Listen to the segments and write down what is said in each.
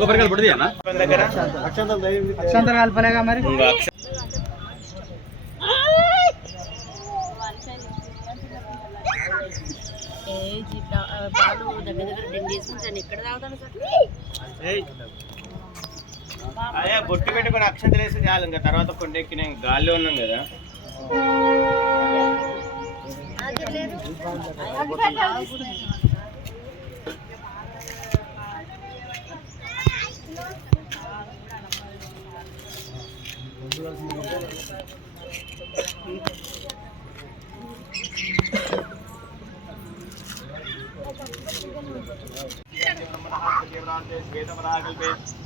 కొబ్బరికాయలు పడుతుంది అక్షంతలు కలపలేగా మరి. పాలు దగ్గర దగ్గర 10 days నుంచి ఎక్కడ తాగుతాను సార్. అదే బొట్టు పెట్టుకుని అక్షంతలు వేసి చాలు, ఇంకా తర్వాత కొండెక్కి నేను గాల్లో ఉన్నాం కదా.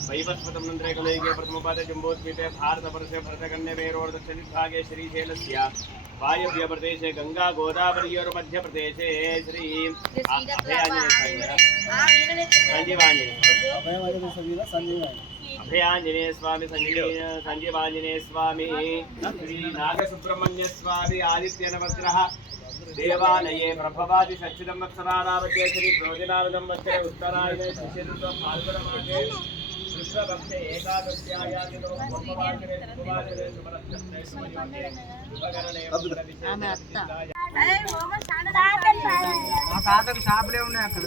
वैवस्वतमन्त्रेकलैके प्रथमपादे जम्बोद्वीपे भारतवर्षे भरतकन्ये मेरोर्दक्षिणभागे श्रीशैलस्य वायव्यप्रदेशे गंगा गोदावरीयोर्मध्यप्रदेशे श्री अभयाञ्जनेय स्वामी संजीवाञ्जनेय स्वामी श्री नागसुब्रह्मण्य स्वामी आदित्यनवग्रह देवालये प्रभवादि षष्ठिदंवत्सराणावत्ये श्री प्रोजनाविदं वत्सरे उत्तरायणे शिशिरऋतौ फाल्गुनमासे कृष्णपक्षे एकादश्यायामितो ब्रह्मवासरे शुभवासरे शुभनक्षत्रे शुभयोगे शुभकरणे शुभविशेषे మా తాతకు షాపులే ఉన్నాయి అక్కడ.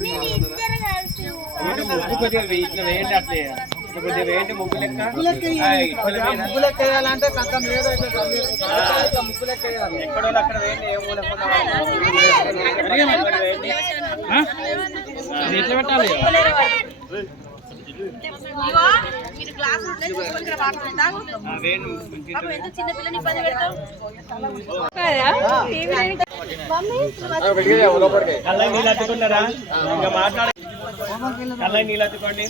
ఇట్లా వేయండి, అట్లే కొద్దిగా వేయండి. ముగ్గు లెక్క ముగ్గు లెక్క వేయాలంటే కథం ఏదో ముగ్గు లెక్క వేయాలి. ఎక్కడో అక్కడ వేయండి. ఏ మూల ఎట్లా పెట్టాలి? చిన్న పిల్లని ఇబ్బంది పెడతావు. కళ్ళ నీళ్ళు అత్తుకున్నారా? ఇంకా మాట్లాడ కళ్ళ నీళ్ళు అత్తుకోండి.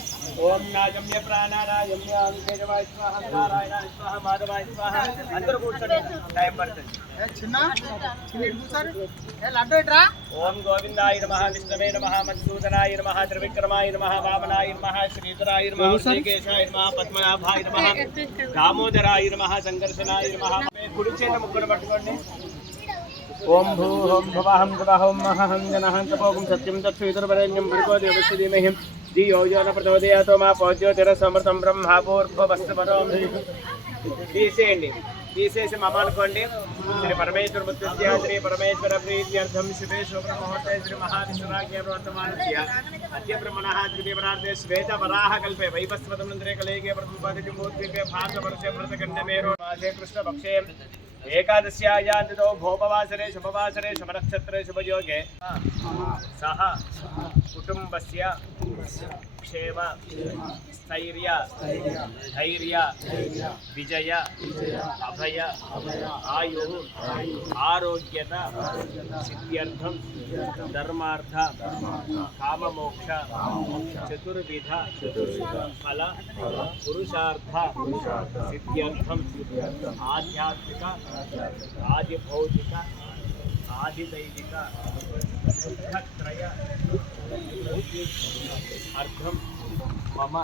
ఓం నాగమ్య ప్రాణారాయమ్య కేశవాయ స్వాహ నారాయణ స్వాహ మాధవాయ స్వాహ. అందరూ కూర్చోండి, టైం పడుతుంది. ఓం గోవిందాయ నమః విష్ణవే నమః మధుసూదనాయ నమః త్రివిక్రమాయ నమః వామనాయ నమః శ్రీధరాయ నమః శ్రీకేశాయ నమః పద్మనాభాయ నమః దామోదరాయ నమః సంకర్షణాయ నమః. కుడి చేత ముగ్గురు పట్టుకోండి. ఓం భూహం భవహం భవహం మహహం జనహం తపోకం సత్యం తత్సవితుర్వరేణ్యం భర్గో దేవస్య ధీమహి ధియో యో న ప్రచోదయాత్ మా పోజ్యోతిరసమృతం బ్రహ్మపూర్వవస్సువరో. తీసేయండి. తీసేసి మమ అనుకోండి. శ్రీ పరమేశ్వర ముత్య శ్రీ పరమేశ్వర ప్రీత్యర్థం శుభే శుభ్రముహూర్తే శ్రీ మహావిష్ణురాజ్ఞప్రవర్తమానస్య అద్య బ్రహ్మణః ద్వితీయపరార్ధే శ్వేత వరాహ కల్పే వైవస్వతమంత్రే కలైకే ప్రథమపాదే జంబోద్వీపే భారతవర్షే భరతఖండే మేరో మాసే కృష్ణపక్షే ఏకాదశ్యాయాన్తితో భోపవాసరే శుభవాసరే శుభనక్షత్రే శుభయోగే సహ కుటుంబస్య క్షేమ స్థైర్య ధైర్య విజయ అభయ ఆయు ఆరోగ్యత సిద్ధ్యర్థం ధర్మార్థ కామమోక్ష చతుర్విధ ఫల పురుషార్థ సిద్ధ్యర్థం ఆధ్యాత్మిక ఆదిభౌతిక ఆదిదైవిక దుఃఖత్రయ అర్థం మమ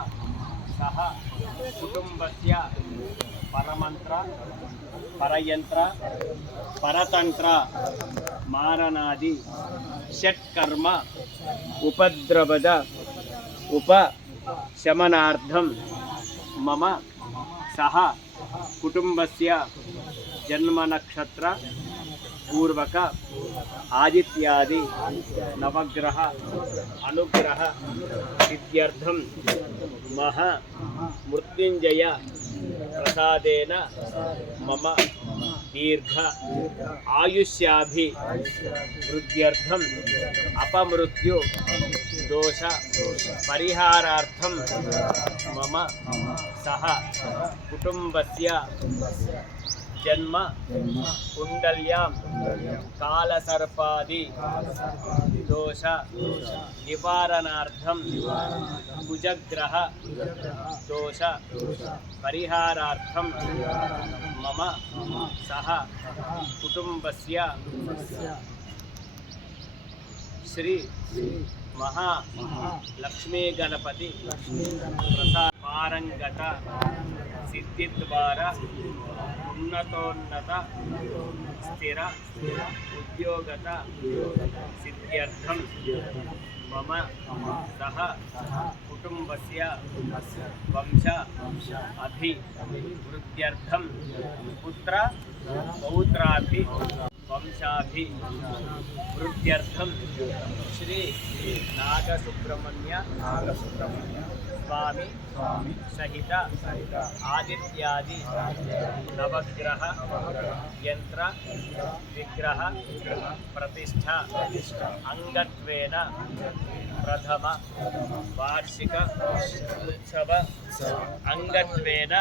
సహ కుటుంబస్య పరమంత్ర పరయంత్ర పరతంత్ర మారణాది షట్కర్మ ఉపద్రవద ఉపశమనార్థం మమ సహ కుటుంబస్య జన్మ నక్షత్ర పూర్వక ఆదిత్యాది నవగ్రహ అనుగ్రహ సిద్ధ్యర్థం మహ మృత్యుంజయ ప్రసాదేన మమ దీర్ఘ ఆయుష్యాభి వృద్ధ్యర్థం అపమృత్యు దోష పరిహారార్థం మమ సహ కుటుంబస్య జన్మ కుండల్యాం కాలసర్పాది దోష నివారణార్థం కుజగ్రహ దోష పరిహారార్థం మమ సహ కుటుంబస్య శ్రీ మహా లక్ష్మీ గణపతి ప్రసాద పారంగత సిద్ధి ద్వారా ఉన్నతోన్నత స్థిర ఉద్యోగత సిద్ధ్యర్థం మమ సహ కుటుంబస్య వంశ అభివృద్ధ్యర్థం పుత్ర పౌత్రాభి వంశాభి వృద్ధ్యర్థం శ్రీ నాగసుబ్రహ్మణ్య స్వామి సహిత ఆదిత్యాది నవగ్రహ యంత్ర విగ్రహ ప్రతిష్ఠ అంగత్వేన ప్రథమ వార్షిక ఉత్సవ అంగత్వేన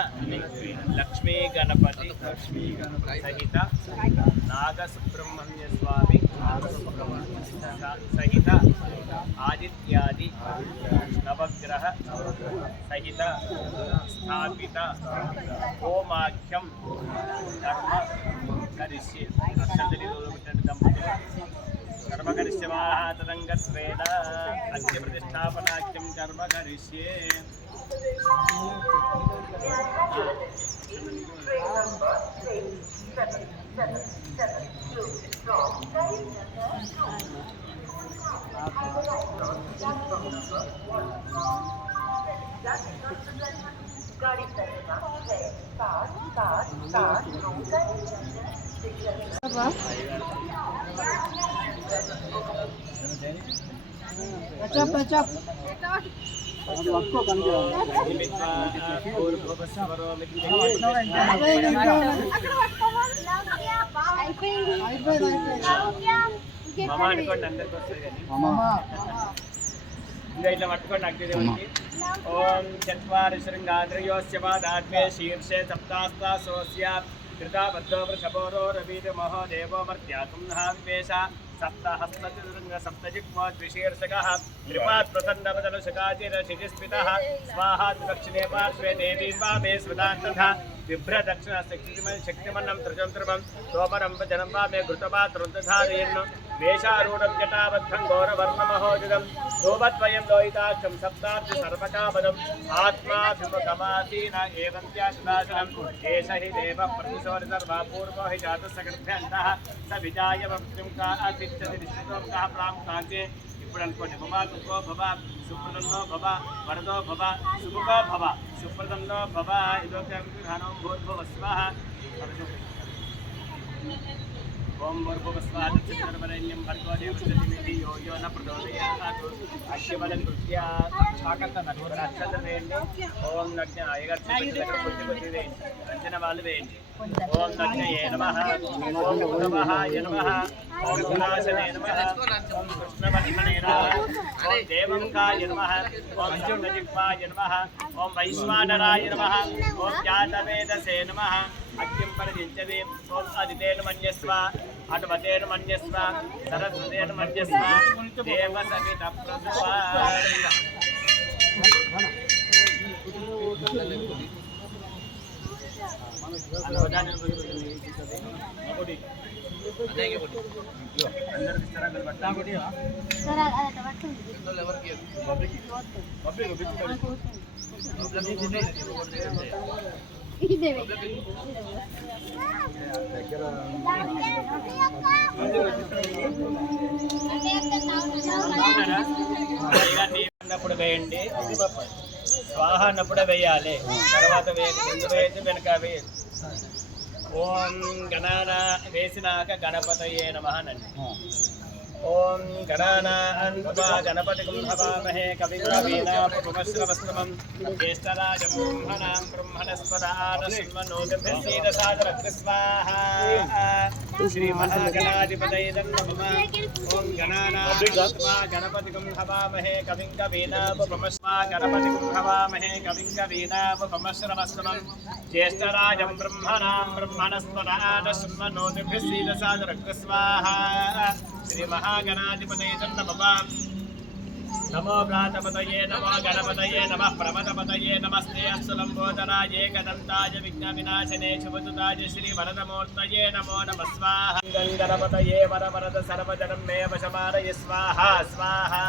లక్ష్మీ గణపతి సహిత నాగసుబ్రహ్మణ్య స్వామి సహిత ఆదిత్యాది నవగ్రహ సహిత స్థాపిత హోమాఖ్యం కర్మ కరిష్యే కర్మ కరిష్యమాహ తదంగత్వేన అగ్ని ప్రతిష్టాపనాఖ్యం కర్మ కరిష్యే. అనుకోండి అందరికి వస్తుంది కానీ ఇంకా ఇట్లా పట్టుకోండి అగ్నిదేవుడికి. ఓం చత్వారి శృంగాద్రయోస్య పాదాద్వే శీర్షే సప్తాస్తాసోస్య కృతా బద్ధో వృషభోరో రవీర మహో దేవో మర్త్యాతుం నహాద్వేష సప్తహస్తృంగ సప్తజిహ్వో ద్విశీర్షకః త్రిపాద్ ప్రసన్నవదను శకాచిర శిఖిస్మితః స్వాహా దక్షిణే పార్శ్వే దేవీ వామే స్మృతాన్ తథా బిభ్ర దక్షిణ శక్తిమన్నం త్రిచంద్రమం సోమరం జనం వామే ఘృతపాత్రం తథారయన్ వేషారూఢం జటాబద్ధం ఘోరవర్ణమహోజుదం ధూమద్వయం లోహితాక్షం సప్తాబ్ది సర్వకాపదం ఆత్మాభిముఖమాసీన ఏవం త్యాశుదాసనం ఏష హి దేవ ప్రతిశోరి సర్వాపూర్వో హి జాతస్సకృభ్యంతః స విజాయ వక్తిం కా అతిష్టతి నిశ్చితం కా ప్రాం కాంతే. ఇప్పుడు అనుకోండి భవ కుకో భవ సుప్రదంలో భవ వరదో భవ సుముఖో భవ సుప్రదంలో భవ ఇదోకం భూర్భువ స్వాహ. ఓం భూర్భువస్వాహం భర్గో దేవస్య ధీమహి యో యో న ప్రచోదయాత్. అశ్వబలం కృత్యా అక్షత వేయండి. ఓం నగ్న అయ్యగారు కొద్ది వేయండి, అంజన వాళ్ళు వేయండి. ఓం నగ్నయే నమః, ఓం ఉత్తమహాయ నమః, ఓం వినాశనే నమః, ఓం కృష్ణవర్ధనే నమః, ఓం దేవంగాయ నమః, ఓం శుద్ధజిహ్వాయ నమః, ఓం వైశ్వానరాయ నమః, ఓం జాతవేదసే నమః. అగ్నిం పరిజించవే. ఓం అదితేను మన్యస్వ, అటుమతేను మన్యస్వ, సరస్వతేను మన్యస్వ, దేవ సవిత ప్రసవ. అన్నప్పుడు వేయండి, స్వాహ అన్నప్పుడు వేయాలి, తర్వాత ముందు వేసి వెనక వేయాలి. ఓం గణానా వేసినాక గణపతయే నమః అనండి. ఓం గణానాన్వా గణపతిం హవామహే కవిం కవీనాముపమశ్రవస్తమం జ్యేష్ఠరాజం బ్రహ్మణాం బ్రహ్మణస్పద ఆనశృణ్వన్నోతిభిర్సీదసాదరగ్ర స్వాహా. శ్రీ మహాగణాధిపతయే నమః. ఓం గణానాన్వా గణపతిం హవామహే కవిం కవీనాముపమశ్రవస్తమం గణపతిం హవామహే కవిం కవీనాముపమశ్రవస్తమం జ్యేష్ఠరాజం బ్రహ్మణాం బ్రహ్మణస్పద ఆనశృణ్వన్నోతిభిర్సీదసాదరగ్ర స్వాహా. శ్రీ మహాగణాధిపతయే నమః. नमो व्रातपतये नमो गणपतये नमः प्रमदपतये नमस्ते अस्तुलम्बोदराय एकदन्ताय विघ्नविनाशने शुभदुताय श्रीवरदमूर्तये नमो नमः स्वाहा गणपतये वरवरद सर्वजनं मे वशमानय स्वाहा स्वाहा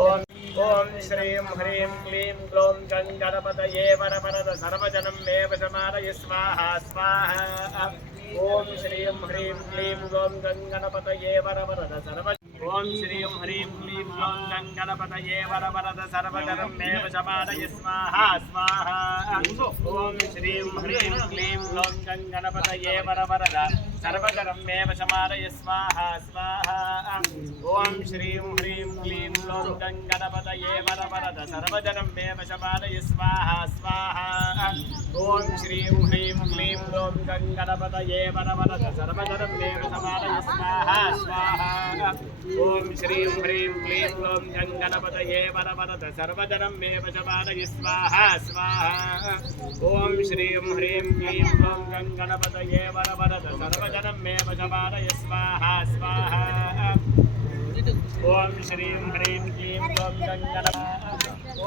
ॐ ॐ श्रीं ह्रीं क्लीं ग्लौं गणपतये वरवरद सर्वजनं मे वशमानय स्वाहा स्वाहा ॐ श्रीं ह्रीं क्लीं ग्लौं गणपतये वरवरद सर्व ॐ श्रीं ह्रीं क्लीं ग्लौं गणपतये वरवरद सर्वजनं मे वशमानय स्वाहा स्वाहा ॐ श्रीं ह्रीं क्लीं ग्लौं गणपतये वरवरद सर्वजनं मे वशमानय स्वाहा स्वाहा ॐ श्रीं ह्रीं क्लीं ग्लौं गणपतये वरवरद सर्वजनं मे वशमानय स्वाहा स्वाहा ॐ श्रीं ह्रीं क्लीं ग्लौं गणपतये वरवरद सर्वजनं मे वशमानय स्वाहा स्वाहा ॐ श्रीं ह्रीं क्लीं ग्लौं गणपतये वरवरद सर्वजनं मे वशमानय स्वाहा स्वाहा ॐ श्रीं ह्रीं क्लीं ग्लौं गणपतये वरवरद सर्वजनं मे वशमानय स्वाहा स्वाहा ॐ श्रीं ह्रीं क्लीं ग्लौं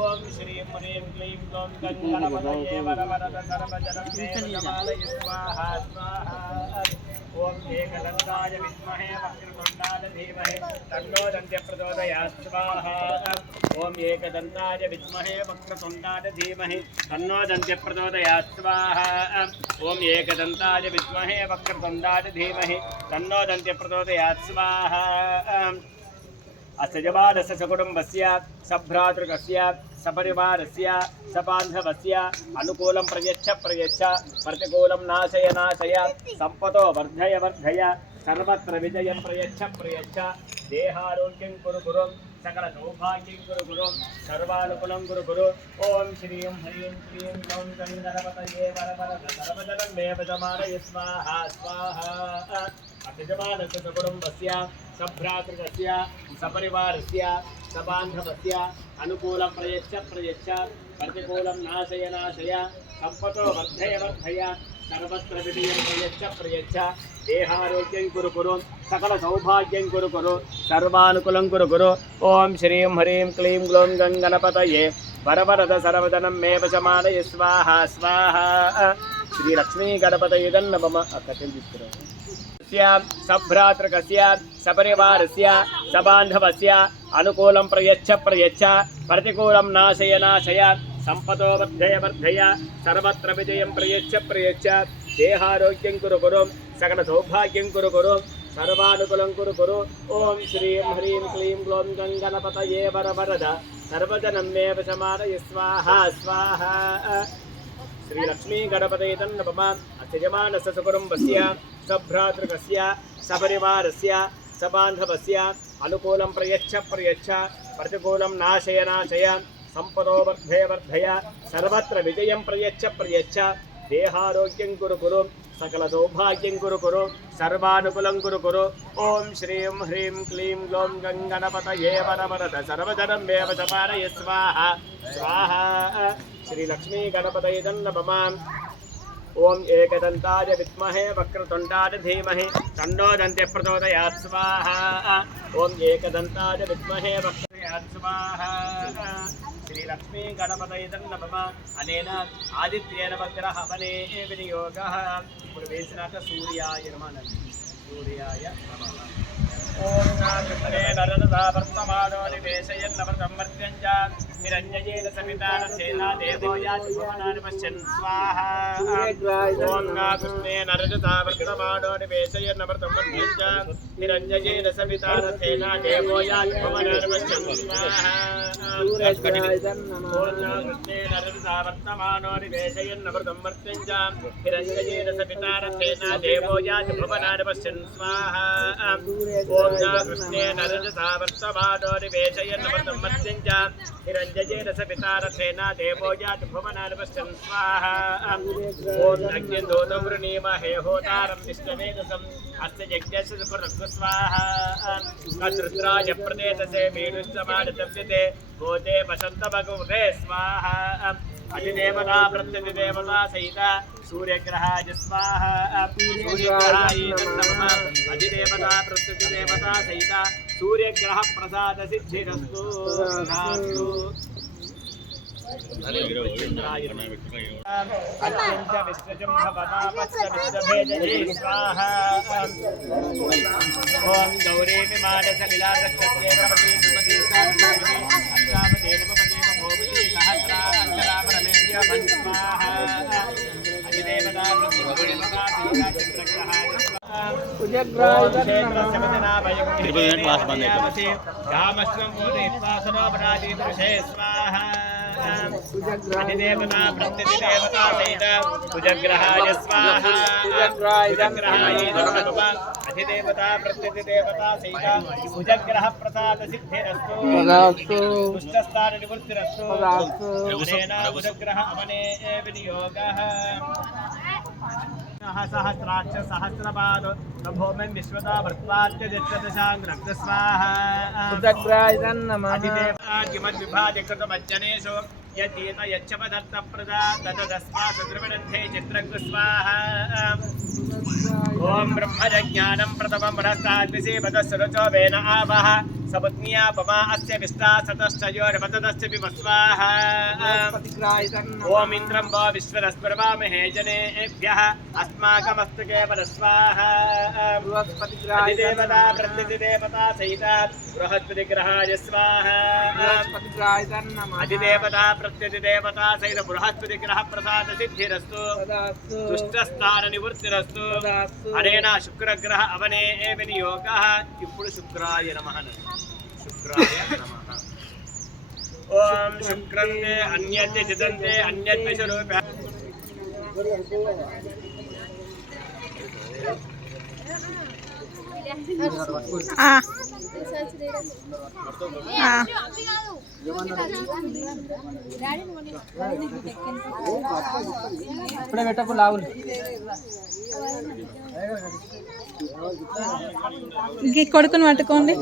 ॐ श्रीं ह्रीं क्लीं ग्लौं गणपतये वरवरद सर्वजनं मे वशमानय स्वाहा स्वाहा ॐ एकदन्ताय विद्महे वक्रतुण्डाय धीमहि तन्नो दन्त्यः प्रचोदयात् स्वाहा ॐ एकदन्ताय विद्महे वक्रतुण्डाय धीमहि तन्नो दन्त्यः प्रचोदयात् स्वाहा ॐ एकदन्ताय विद्महे वक्रतुण्डाय धीमहि तन्नो दन्त्यः प्रचोदयात् स्वाहा अस्तजमानस्य सकुटुम्बस्य सभ्रातृकस्य सपरिवारस्य सबान्धवस्य अनुकूलं प्रयच्छ प्रतिकूलं नाशय सम्पतो वर्धय सर्वत्र विजयं प्रयच्छ देहारोग्यं कुरु सकल सौभाग्यं कुरु सर्वानुकूलं कुरु ॐ श्रीं ह्रीं क्लीं ग्लौं गणपतये वरवरद सर्वजनं मे वशमानय स्वाहा स्वाहा अस्तजमानस्य सकुटुम्बस्य सभ्रातृकस्य सपरिवारस्य सबान्धवस्य अनुकूलं प्रयच्छ प्रतिकूलं नाशय सम्पतो वर्धय सर्वत्र विजयं प्रयच्छ देहारोग्यं कुरु सकल सौभाग्यं कुरु सर्वानुकूलं कुरु ॐ श्रीं ह्रीं क्लीं ग्लौं गणपतये वरवरद सर्वजनं मे वशमानय स्वाहा स्वाहा श्रीलक्ष्मी गणपतये नमः सभ्रातृकस्य सपरिवारस्य सबान्धवस्य अनुकूलं प्रयच्छ प्रतिकूलं नाशय सम्पतो वर्धय सर्वत्र विजयं प्रयच्छ देहारोग्यं कुरु सकल सौभाग्यं कुरु सर्वानुकूलं कुरु ॐ श्रीं ह्रीं क्लीं ग्लौं गणपतये वरवरद सर्वजनं मे वशमानय स्वाहा स्वाहा श्रीलक्ष्मी गणपतये नमः अत्यजमानस्य सुकुटुम्बस्य सभ्रातृकस्य सपरिवारस्य सबान्धवस्य अनुकूलं प्रयच्छ प्रतिकूलं नाशय सम्पतो वर्धय सर्वत्र विजयं प्रयच्छ देहारोग्यं कुरु सकल सौभाग्यं कुरु सर्वानुकूलं कुरु ॐ श्रीं ह्रीं क्लीं ग्लौं गणपतये वरवरद सर्वजनं मे वशमानय स्वाहा स्वाहा श्रीलक्ष्मी गणपतये नमः ॐ एकदन्ताय विद्महे वक्रतुण्डाय धीमहि तन्नो दन्त्यः प्रचोदयात् स्वाहा ॐ एकदन्ताय विद्महे वक्रतुण्डाय स्वाहा श्रीलक्ष्मी गणपतये नमः अनेन आदित्येन वग्रहवने विनियोगः पूर्वेशनाथ सूर्याय नमः ॐ नागृष्णे नरदसा वर्तमानो निवेशयन्नवसंवर्त्यं च निरञ्जयेन सविता सेना देवो याति भुवनानि पश्यन् स्वाहा ॐ नागृष्णे नरदसा वर्तमानो निवेशयन्नवसंवर्त्यं च निरञ्जयेन सविता सेना देवो याति भुवनानि पश्यन् स्वाहा ॐ नागृष्णे नरदसा वर्तमानो निवेशयन्नवसंवर्त्यं च निरञ्जयेन सविता सेना देवो याति भुवनानि पश्यन् स्वाहा ॐ नागृष्णे नरदसा वर्तमानो निवेशयन्नवसंवर्त्यं च निरञ्जयेन सविता रथेना देवो याति भुवनानि पश्यन् स्वाहा ॐ अग्निदूतं वृणीमहे होतारं विष्णवेदसम् अस्य यज्ञस्य सुकृतस्य स्वाहा तद्रुद्राय प्रदेतसे वीरुष्टमानतव्यते भूते वसन्तभगवते स्वाहा अधिदेवता प्रत्यधिदेवता सहिता सूर्यग्रहाय स्वाहा सूर्यग्रहाय नमः अधिदेवता प्रत्यधिदेवता सहिता सूर्यग्रह प्रसाद सिद्धिरस्तु तथास्तु अत्यंत विश्वजं भवनामस्तविश्वभेदये स्वाहा ओम गौरी विमानस लीलादक्षत्रे भवति सुमति साधुमति अष्टावते नमपति भोवति सहस्राक्षरामरमेय स्वाहा अधिदेवता प्रतिदेवता देवता चक्रग्रहाय कामस्वं पूजयित्वा परादि पुरुषे स्वाहा अधिदेवता प्रत्यधिदेवता सहित कुजग्रहाय स्वाहा कुजग्रहाय नमः अधिदेवता प्रत्यधिदेवता सहित कुजग्रह प्रसाद सिद्धिरस्तु दुष्टस्थान निवृत्तिरस्तु अनेन कुजग्रह अवने विनियोगः सहस्राक्ष सहस्रपाद भौमं विश्वता भृत्वात्यदित्यदशांग्रग्ध स्वाहा कुजग्राय नमः किमद्विभाजकृतमज्जनेषु यद्येत यच्छपदत्तप्रदा ततदस्मात् द्रविणन्थे चित्रग्ध स्वाहा ओम ब्रह्मज्ञानं प्रथमं रस्ताद्विसेवतस्सुरचो वेन आवः सपत्न्या पमा अस्य विष्टा सतश्चयोर्मतदस्य विमस्वाहा ओम इंद्रं वा विश्वरस्परवामहे जनेभ्यः अस्माकमस्तके परस्वाहा अधिदेवता प्रत्यधिदेवता सहित बृहस्पतिग्रहाय स्वाहा अधिदेवता प्रत्यधिदेवता सहित बृहस्पतिग्रह प्रसाद सिद्धिरस्तु दुष्टस्थान निवृत्तिरस्तु अनेन शुक्रग्रह अवने विनियोगः इप्पुडु शुक्राय नमः शुक्राय नमः ओम शुक्रन्ते अन्यते जितन्ते अन्यत्वे स्वरूपः ఇప్పుడే పెట్టకు లావులు కొడుకుని పట్టుకోండి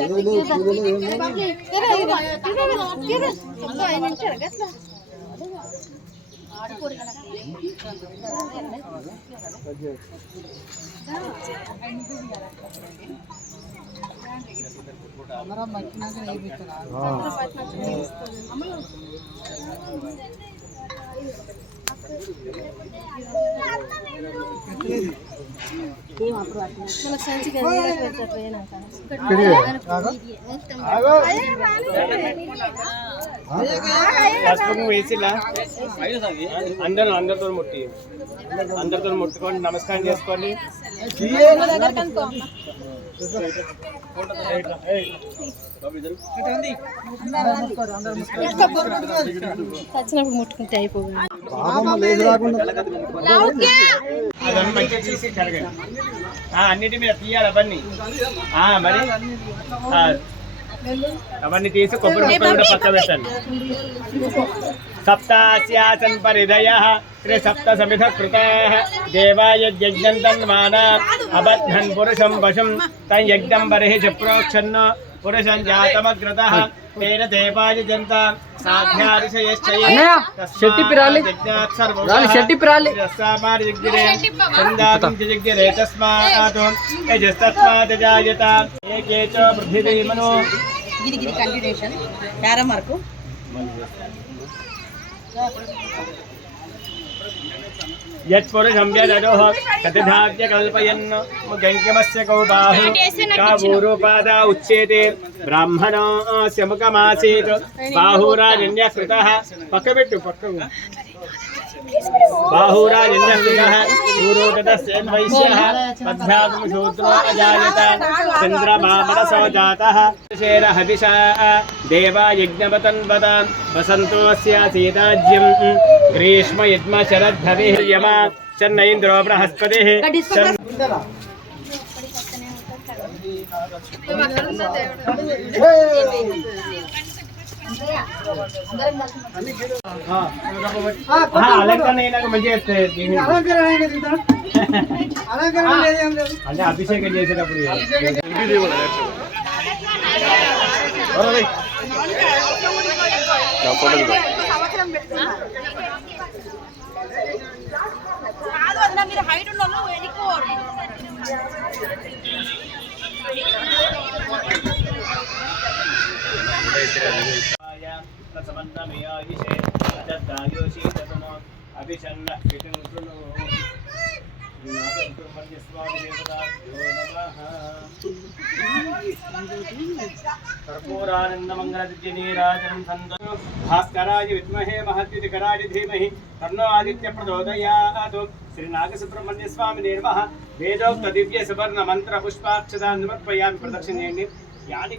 అందరితో ముట్టుకోండి నమస్కారం చేసుకోండి వచ్చినప్పుడు ముట్టుకుంటే అయిపోయింది అదన్నీ మంచిగా తీసి కడగండి అన్నిటి మీద తీయాలి అవన్నీ మరి అవన్నీ తీసి కొబ్బరి ముక్కలు కూడా పక్క పెట్టండి सप्तास्यासन् परिधयः त्रिसप्त समिध कृताः देवाय यज्ञं तन्माना अबध्नन् पुरुषं वशं तं यज्ञं बर्हिः प्रोक्षन् पुरुषं जातमग्रतः तेन देवाय जन्ता साध्यार्षयश्चये शेट्टी पिराली शेट्टी पिराली रसामार्जिग्रे चन्दाकं जिग्रे तस्मात् यजस्तस्मात् जायत एके च पृथिवी मनो गिरि कंटिन्यूशन यारा मार्को यत्पुरुषं व्यदरोह कतिधाद्य कल्पयन् मुखङ्किमस्य कौ बाहु कावूरोपादा उच्येते ब्राह्मणस्य मुखमासीत् बाहुराजन्यः कृतः पक्कबिट्टु पक्कु बाहुराजन्यः कृतः पूरोगतस्यैन्वैश्यः पद्भ्यागं शूद्रो अजायत चन्द्रमामनसो जातः शेर हविषा देवा यज्ञवतन्वतां वसन्तोऽस्यासीदाज्यं ग्रीष्म यज्म शरद्धविः यमा शन्न इन्द्रो बृहस्पतिः అంటే అభిషేకం చేసేటప్పుడు మీరు హైట్ ఉన్న వెనుకోరు సమయాయిషే అదద్దాయోషి తతనో అభిషన్న విష్ణును నాగసుబ్రహ్మణ్య స్వామి దేవతాభ్యో నమః. कर्पूरानन्दमङ्गलदिव्यनीराजनं सन्दो भास्कराय विद्महे महद्युतिकराय धीमहि तन्नो आदित्य प्रचोदयात्. श्रीनागसुब्रह्मण्य स्वामिने नमः. वेदोक्त दिव्य सुवर्ण मंत्र पुष्पाक्षदान् समर्पयामि. प्रदक्षिणेయండి. यानि